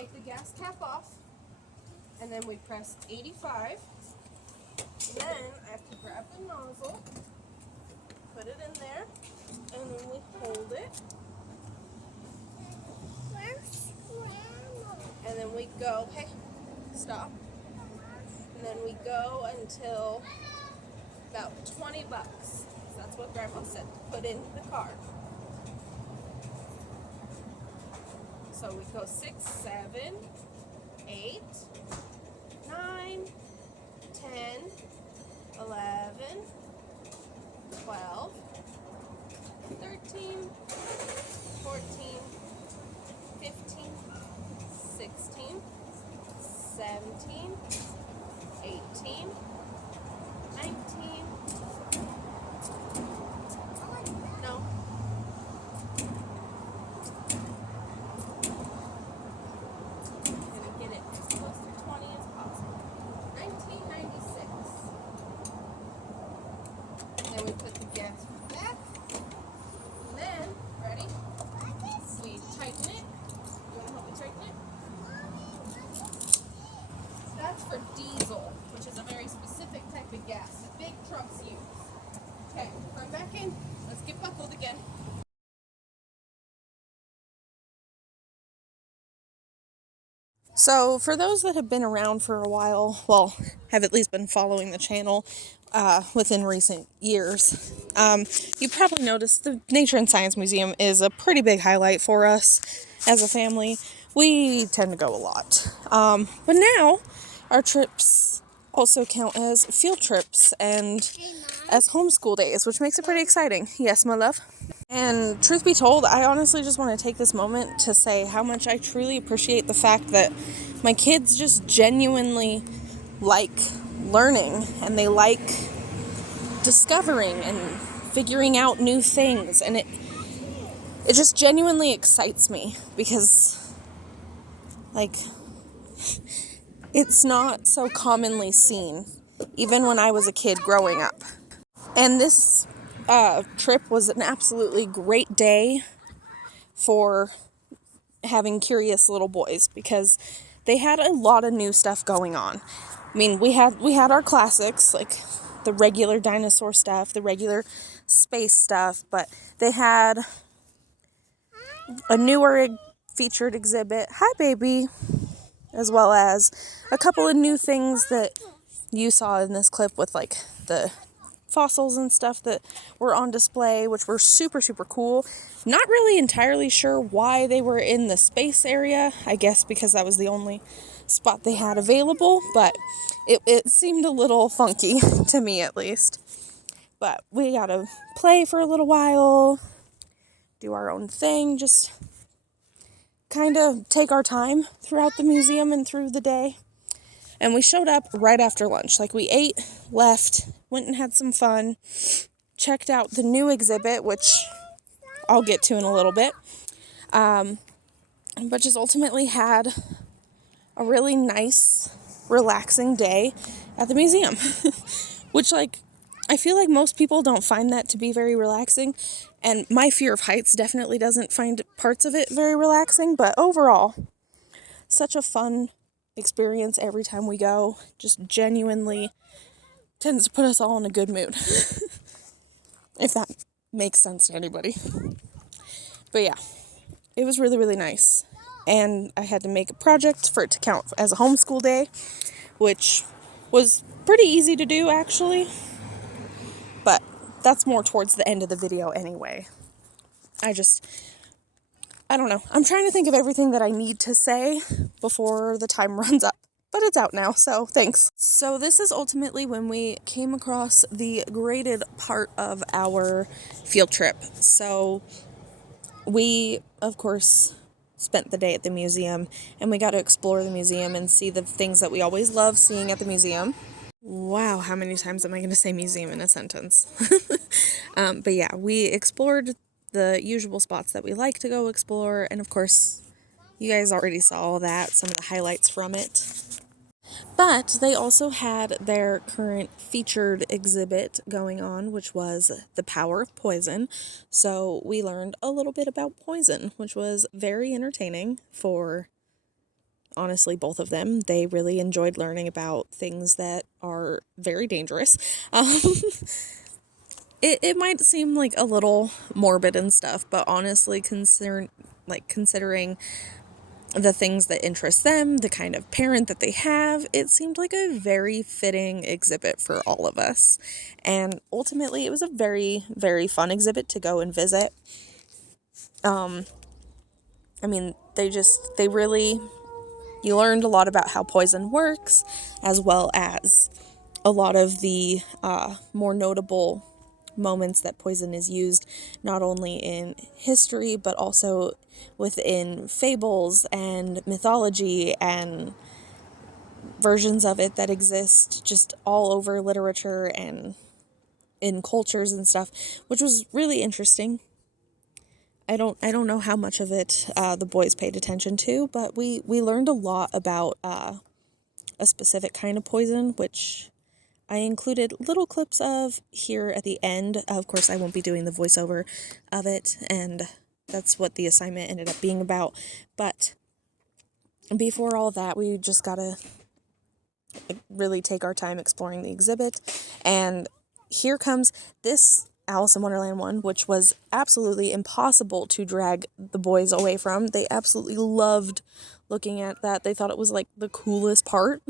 take the gas cap off, and then we press 85. And then I have to grab the nozzle, put it in there, and then we hold it. And then we go, hey, stop. And then we go until about 20 bucks. So that's what Grandma said to put in the car. So we go 6, 7, 8, 9, 10, 11, 12, 13, 14, 15, 16, 17, 18, 19, no. Gonna get it as close to 20 as possible. 1996. Then we put the gas back. And then, ready? We tighten it. You want to help me tighten it? That's for diesel, which is a very specific type of gas that big trucks use. Okay, bring back in. Let's get buckled again. So for those that have been around for a while, well, have at least been following the channel within recent years, you probably noticed the Nature and Science Museum is a pretty big highlight for us as a family. We tend to go a lot. But now our trips also count as field trips and as homeschool days, which makes it pretty exciting. Yes, my love. And truth be told, I honestly just want to take this moment to say how much I truly appreciate the fact that my kids just genuinely like learning and they like discovering and figuring out new things. And it just genuinely excites me because, like, it's not so commonly seen, even when I was a kid growing up. And this trip was an absolutely great day for having curious little boys because they had a lot of new stuff going on. I mean, we had our classics, like the regular dinosaur stuff, the regular space stuff, but they had a newer featured exhibit, hi baby, as well as a couple of new things that you saw in this clip with like the fossils and stuff that were on display, which were super, super cool. Not really entirely sure why they were in the space area. I guess because that was the only spot they had available, but it seemed a little funky to me at least. But we got to play for a little while, do our own thing, just kind of take our time throughout the museum and through the day. And we showed up right after lunch. Like, we ate, left, went and had some fun, checked out the new exhibit, which I'll get to in a little bit, but just ultimately had a really nice, relaxing day at the museum, which, like, I feel like most people don't find that to be very relaxing, and my fear of heights definitely doesn't find parts of it very relaxing, but overall, such a fun experience every time we go. Just genuinely tends to put us all in a good mood. If that makes sense to anybody. But yeah, it was really, really nice. And I had to make a project for it to count as a homeschool day, which was pretty easy to do actually. But that's more towards the end of the video anyway. I don't know. I'm trying to think of everything that I need to say before the time runs up. But it's out now, so thanks. So this is ultimately when we came across the graded part of our field trip. So we, of course, spent the day at the museum, and we got to explore the museum and see the things that we always love seeing at the museum. Wow, how many times am I going to say museum in a sentence? But yeah, we explored the usual spots that we like to go explore, and of course, you guys already saw all that, some of the highlights from it. But they also had their current featured exhibit going on, which was The Power of Poison. So we learned a little bit about poison, which was very entertaining for honestly, both of them. They really enjoyed learning about things that are very dangerous. Um, it might seem like a little morbid and stuff, but honestly, considering the things that interest them, the kind of parent that they have, it seemed like a very fitting exhibit for all of us. And ultimately, it was a very, very fun exhibit to go and visit. I mean, they really, you learned a lot about how poison works, as well as a lot of the more notable moments that poison is used, not only in history, but also within fables and mythology and versions of it that exist just all over literature and in cultures and stuff, which was really interesting. I don't know how much of it the boys paid attention to, but we learned a lot about a specific kind of poison, which I included little clips of here at the end. Of course, I won't be doing the voiceover of it, and that's what the assignment ended up being about. But before all that, we just gotta really take our time exploring the exhibit. And here comes this Alice in Wonderland one, which was absolutely impossible to drag the boys away from. They absolutely loved looking at that. They thought it was like the coolest part.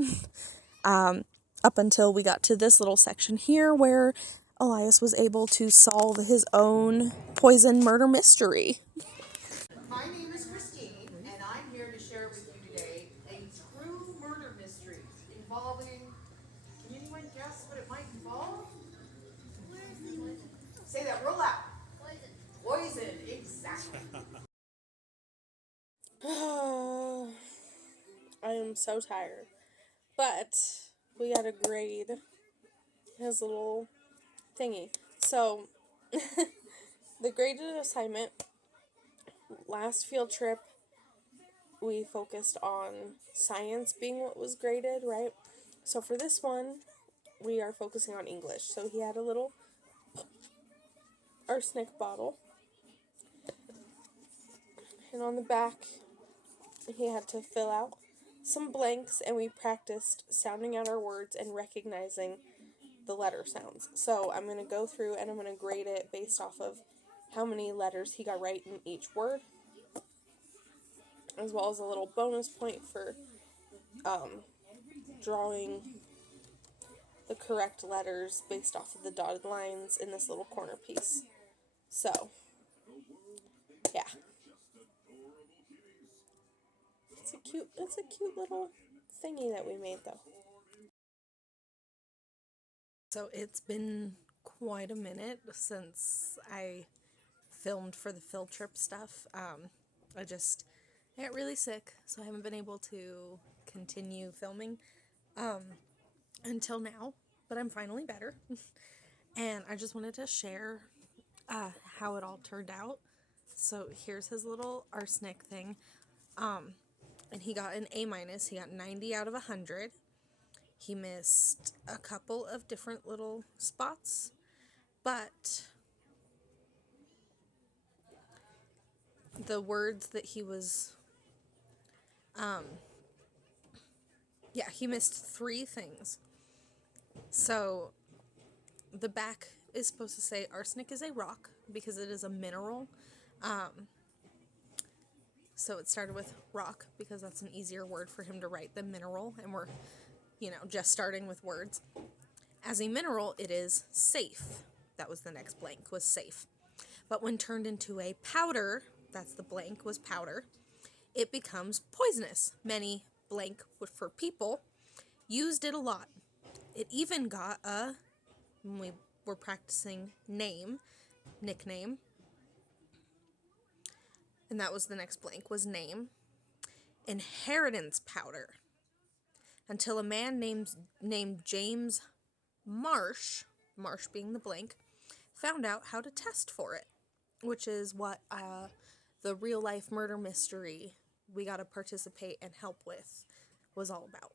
Up until we got to this little section here where Elias was able to solve his own poison murder mystery. My name is Christine, and I'm here to share with you today a true murder mystery involving. Can anyone guess what it might involve? Say that real loud. Poison, exactly. I am so tired. But we got to grade his little thingy. So, the graded assignment, last field trip, we focused on science being what was graded, right? So for this one, we are focusing on English. So he had a little arsenic bottle, and on the back, he had to fill out some blanks, and we practiced sounding out our words and recognizing the letter sounds. So I'm going to go through and I'm going to grade it based off of how many letters he got right in each word, as well as a little bonus point for drawing the correct letters based off of the dotted lines in this little corner piece. So, yeah. It's a cute little thingy that we made though. So it's been quite a minute since I filmed for the field trip stuff. I got really sick, so I haven't been able to continue filming until now, but I'm finally better. And I just wanted to share how it all turned out. So here's his little arsenic thing. And he got an A minus. He got 90 out of 100. He missed a couple of different little spots, but the words that he was, he missed 3 things. So the back is supposed to say arsenic is a rock because it is a mineral. So it started with rock because that's an easier word for him to write than mineral, and we're, just starting with words. As a mineral, it is safe. That was the next blank, was safe. But when turned into a powder, that's the blank, was powder, it becomes poisonous. Many blank for people used it a lot. It even got when we were practicing nickname, and that was the next blank, was name, inheritance powder. Until a man named James Marsh being the blank, found out how to test for it, which is what the real life murder mystery we got to participate and help with was all about.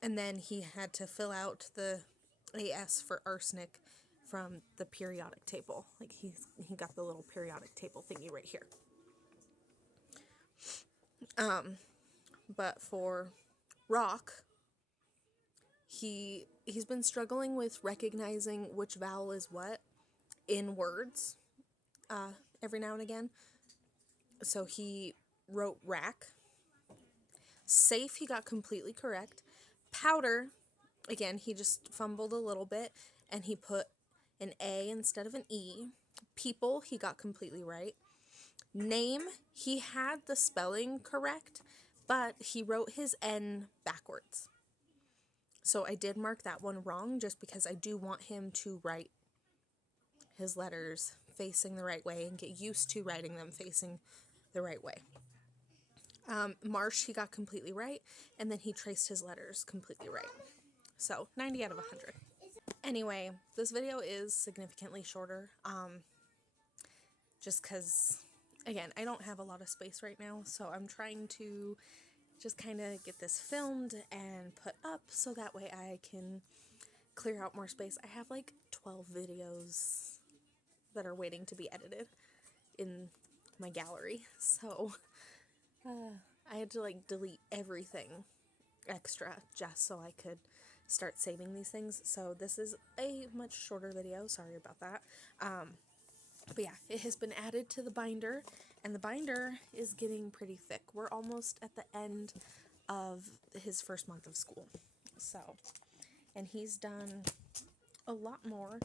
And then he had to fill out the AS for arsenic from the periodic table. Like he got the little periodic table thingy right here. but for Rock, he's been struggling with recognizing which vowel is what in words every now and again. So he wrote rack. Safe, he got completely correct. Powder, again, he just fumbled a little bit, and he put an A instead of an E. People, he got completely right. Name, he had the spelling correct, but he wrote his N backwards. So I did mark that one wrong, just because I do want him to write his letters facing the right way and get used to writing them facing the right way. Marsh, he got completely right, and then he traced his letters completely right. So 90 out of 100. Anyway, this video is significantly shorter, just because, again, I don't have a lot of space right now, so I'm trying to just kind of get this filmed and put up so that way I can clear out more space. I have like 12 videos that are waiting to be edited in my gallery, so I had to like delete everything extra just so I could start saving these things. So this is a much shorter video, sorry about that. But yeah, it has been added to the binder, and the binder is getting pretty thick. We're almost at the end of his first month of school. So, and he's done a lot more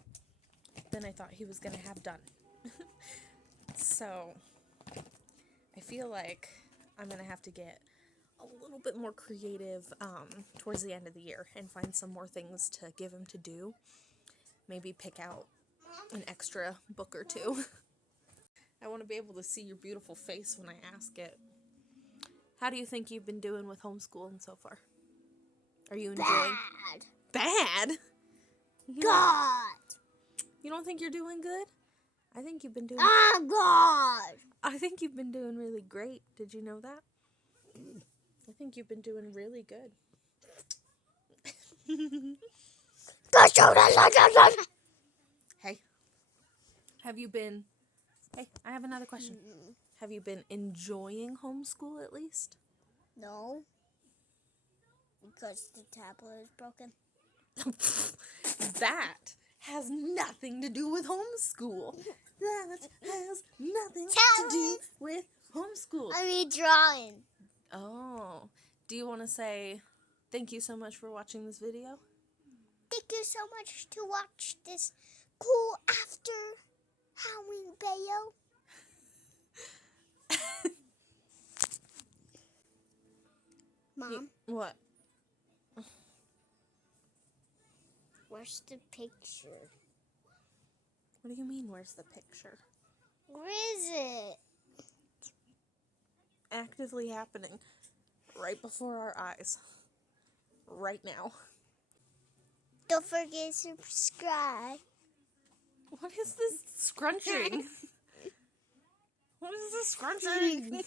than I thought he was going to have done. So, I feel like I'm going to have to get a little bit more creative towards the end of the year and find some more things to give him to do. Maybe pick out an extra book or two. I want to be able to see your beautiful face when I ask it. How do you think you've been doing with homeschooling so far? Are you enjoying? Bad? You don't think you're doing good? I think you've been doing... I think you've been doing really great. Did you know that? I think you've been doing really good. Hey. Have you been... Hey, I have another question. Have you been enjoying homeschool at least? No. Because the tablet is broken. That has nothing to do with homeschool. That has nothing to do with homeschool. I mean drawing. Oh. Do you want to say thank you so much for watching this video? Thank you so much to watch this cool after Halloween video. Mom, What? where's the picture? What do you mean, where's the picture? Where is it? Actively happening right before our eyes. Right now. Don't forget to subscribe. What is this scrunching? What is this scrunching?